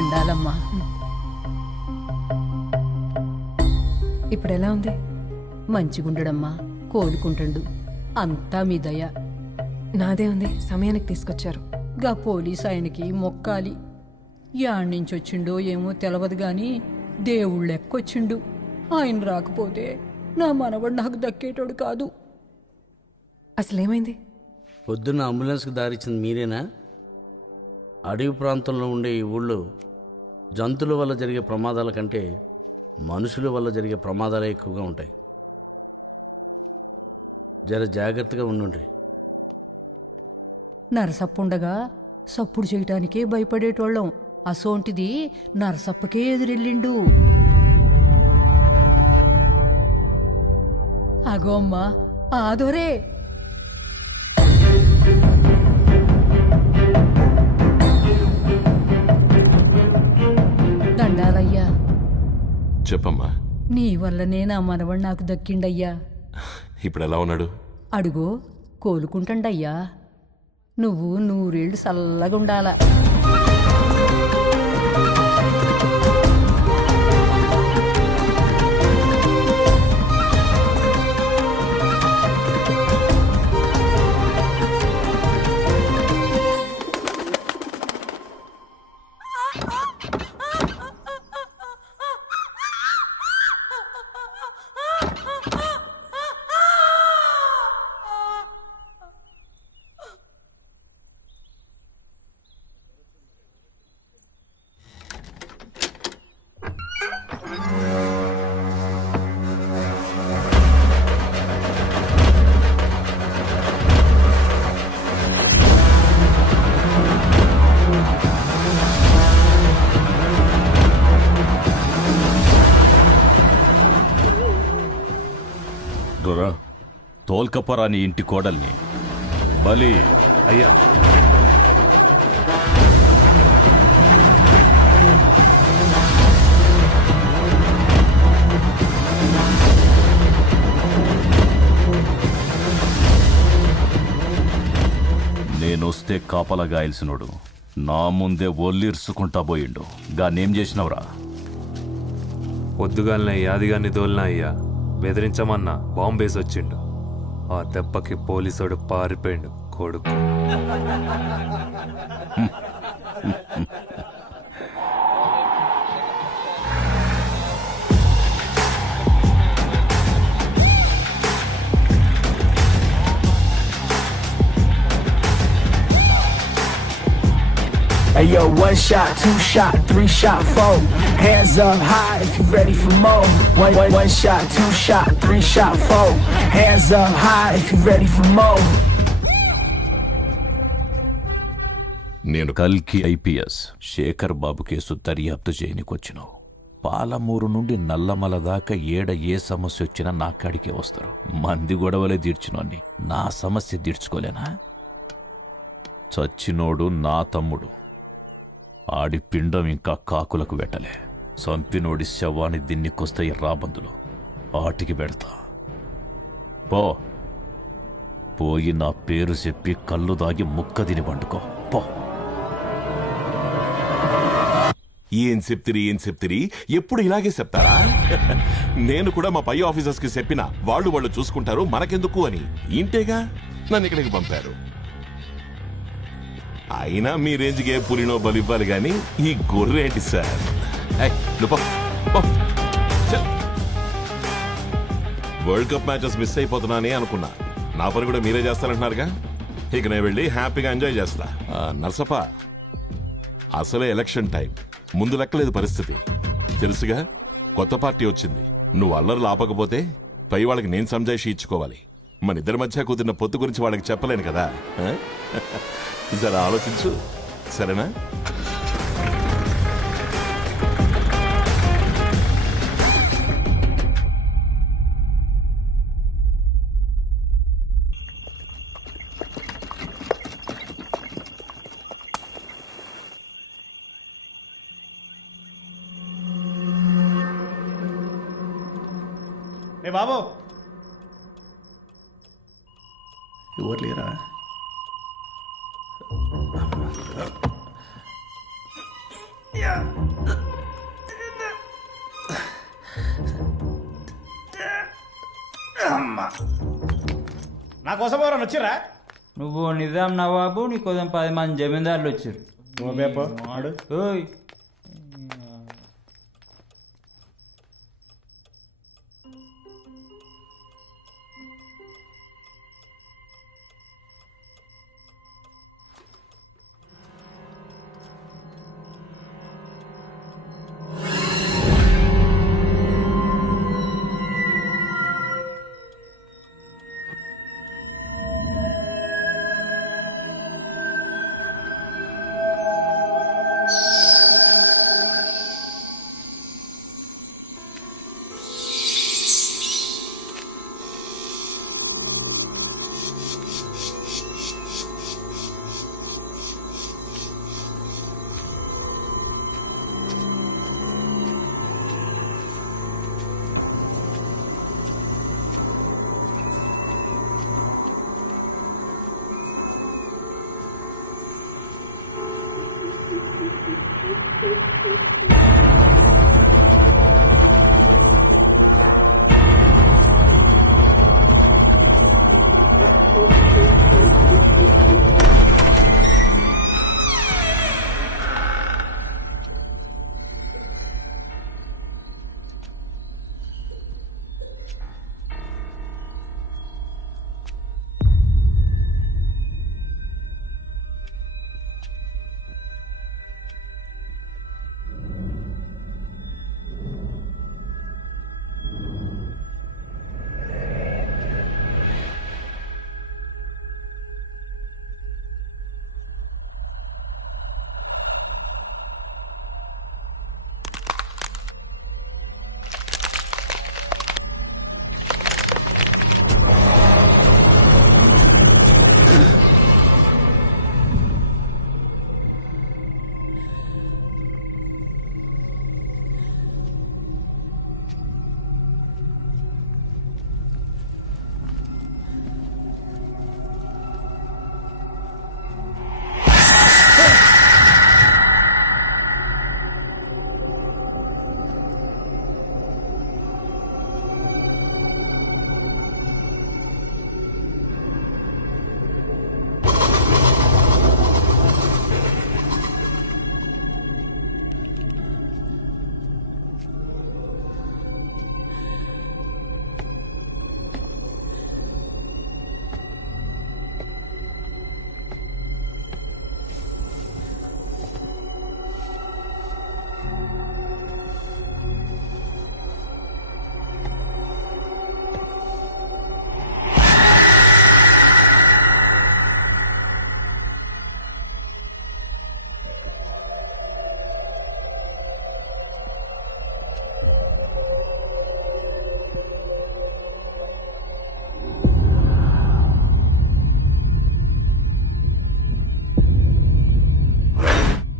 దండాలమ్మా. ఇప్పుడు ఎలా ఉంది? మంచిగుండడమ్మా, కోలుకుంటుండు. అంతా మీ దయ. నాదే ఉంది, సమయానికి తీసుకొచ్చారు. గా పోలీస్ ఆయనకి మొక్కాలి. యాడ్నించొచ్చిండో ఏమో తెలవదు గాని దేవుళ్ళెక్కొచ్చిండు. ఆయన రాకపోతే నా మనవడు నాకు దక్కేటోడు కాదు. అసలేమైంది? పొద్దున్న అంబులెన్స్కి దారిచ్చింది మీరేనా? అడవి ప్రాంతంలో ఉండే ఈ ఊళ్ళో జంతువుల వల్ల జరిగే ప్రమాదాల కంటే మనుషుల వల్ల జరిగే ప్రమాదాలే ఎక్కువగా ఉంటాయి. జర జాగ్రత్తగా ఉండుండ్రి. నరసప్పుండగా సప్పుడు చేయటానికే భయపడేటోళ్ళం. అసోంటిది నరసప్పకే ఎదురెళ్ళిండు. అగో అమ్మా, ఆదోరే. దండాలయ్యా. చెప్పమ్మా. నీ వల్లనే నా మనవడు నాకు దక్కిండయ్యా. ఇప్పుడు ఎలా ఉన్నాడు? అడుగో కోలుకుంటండయ్యా. నువ్వు 100 ఏళ్ళు చల్లగుండాలా. తోల్కపరా నీ ఇంటి కోడల్ని. బలి. అయ్యా. నేనొస్తే కాపలగాయల్సినోడు నా ముందే ఒల్లిర్చుకుంటా పోయిండు. గానేం చేసినవరా? పొద్దుగాలనే యాదిగాన్ని దోలినా అయ్యా. బెదిరించమన్నా బాంబేసి వచ్చిండు. ఆ దెబ్బకి పోలీసోడు పారిపోయిండు కొడుకు. Hey yo, 1 shot, 2 shot, 3 shot, 4. Hands up high if you ready for more. One shot, 2 shot, 3 shot, 4. Hands up high if you ready for more. నేను కల్కి ఐపీఎస్ శేఖర్ బాబు కేసు దర్యాప్తు చేయనికొచ్చినావు. పాలమూరు నుండి నల్లమల దాకా ఏ సమస్య వచ్చినా నా కాడికే వస్తారు. మంది గొడవలే తీర్చినోన్ని నా సమస్య తీర్చుకోలేనా? చచ్చినోడు నా తమ్ముడు. ఆడి పిండం ఇంకా కాకులకు పెట్టలే. సంపినోడి శవాన్ని దిన్నికొస్తాయి రాబందులు. ఆటికి పెడతా. పోయి నా పేరు చెప్పి కళ్ళు దాగి ముక్క తిని పండుకో పో. ఏం చెప్తిరి ఎప్పుడు ఇలాగే చెప్తారా? నేను కూడా మా పై ఆఫీసర్స్కి చెప్పినా వాళ్ళు చూసుకుంటారు, మనకెందుకు అని. ఇంటేగా నన్ను ఇక్కడికి పంపారు. అయినా మీ రేంజ్కి ఏ పులినో బలివ్వాలి కానీ ఈ గొర్రెంటి sir? World cup matches miss అయిపోతున్నానే అనుకున్నా. నా పని కూడా మీరే చేస్తారంటున్నారుగా. ఇక నేను వెళ్ళి హ్యాపీగా ఎంజాయ్ చేస్తా. నర్సప్ప, అసలే ఎలక్షన్ టైం. ముందు లెక్కలేదు పరిస్థితి. తెలుసుగా, కొత్త పార్టీ వచ్చింది. నువ్వు అల్లర్లు ఆపకపోతే పై వాళ్ళకి నేను సంజాయిషి ఇచ్చుకోవాలి. మన ఇద్దరి మధ్య కూతున్న పొత్తు గురించి వాళ్ళకి చెప్పలేను కదా. జర ఆలోచించు, సరేనా? బాబు ఎవరు లేరా? నా కోసం ఎవరైనా వచ్చిర్రా? నువ్వు నిజాం నవాబు నీ కోసం 10 మంది జమీందారులు వచ్చారు. నువ్వు బేపో, ఆడు. ఓయ్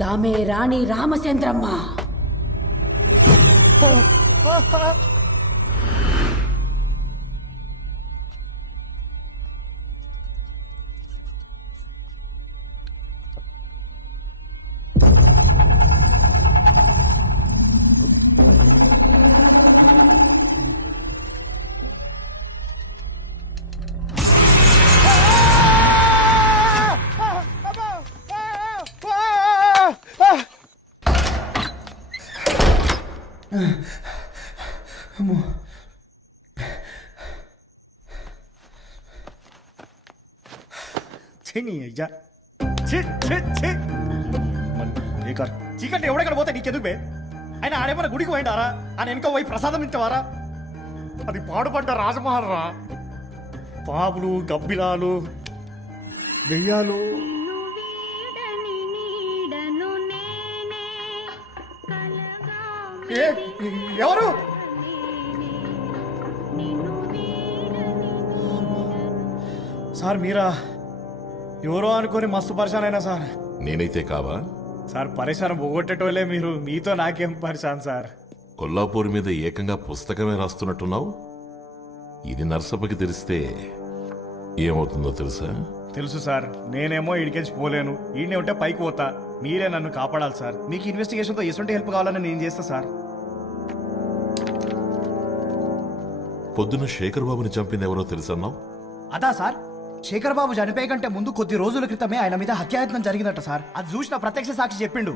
గామే రాణి రామచంద్రమ్మ. చీకటి ఎవడెక్కడ పోతే నీకెందుకు బే? ఆయన ఆడేమన్నా గుడికి పోయిండారా? ఆయన వెనక పోయి ప్రసాదం ఇచ్చేవారా? అది పాడుపడ్డ రాజమహల్ రా. పాపులు, గబ్బిలాలు, దెయ్యాలు. ఎవరు? సార్ మీరా? ఎవరో అనుకొని మస్తు పరిశాన్ అయినా సార్. నేనైతే కావా? సార్ పరిసరం పోగొట్టేటోళ్ళే మీరు, మీతో నాకేం పరిశాన్ సార్. కొల్లాపూర్ మీద ఏకంగా పుస్తకమే రాస్తున్నట్టున్నావు. ఇది నర్సప్పకి తెలిస్తే ఏమవుతుందో తెలుసా? తెలుసు సార్. నేనేమో ఇడికెచ్చి పోలేను, ఈయనే ఉంటే పైకి పోతా. మీరే నన్ను కాపాడాలి సార్. మీకు ఇన్వెస్టిగేషన్తో ఎటువంటి హెల్ప్ కావాలని నేను చేస్తా సార్. పొద్దున్న శేఖర్ బాబుని చంపింది ఎవరో తెలుసన్నావు? అదా సార్, శేఖర్ బాబు చనిపోయే కంటే ముందు కొద్ది రోజుల క్రితమే ఆయన మీద హత్యాయత్నం జరిగిందట సార్. అది చూసిన ప్రత్యక్ష సాక్షి చెప్పిండు.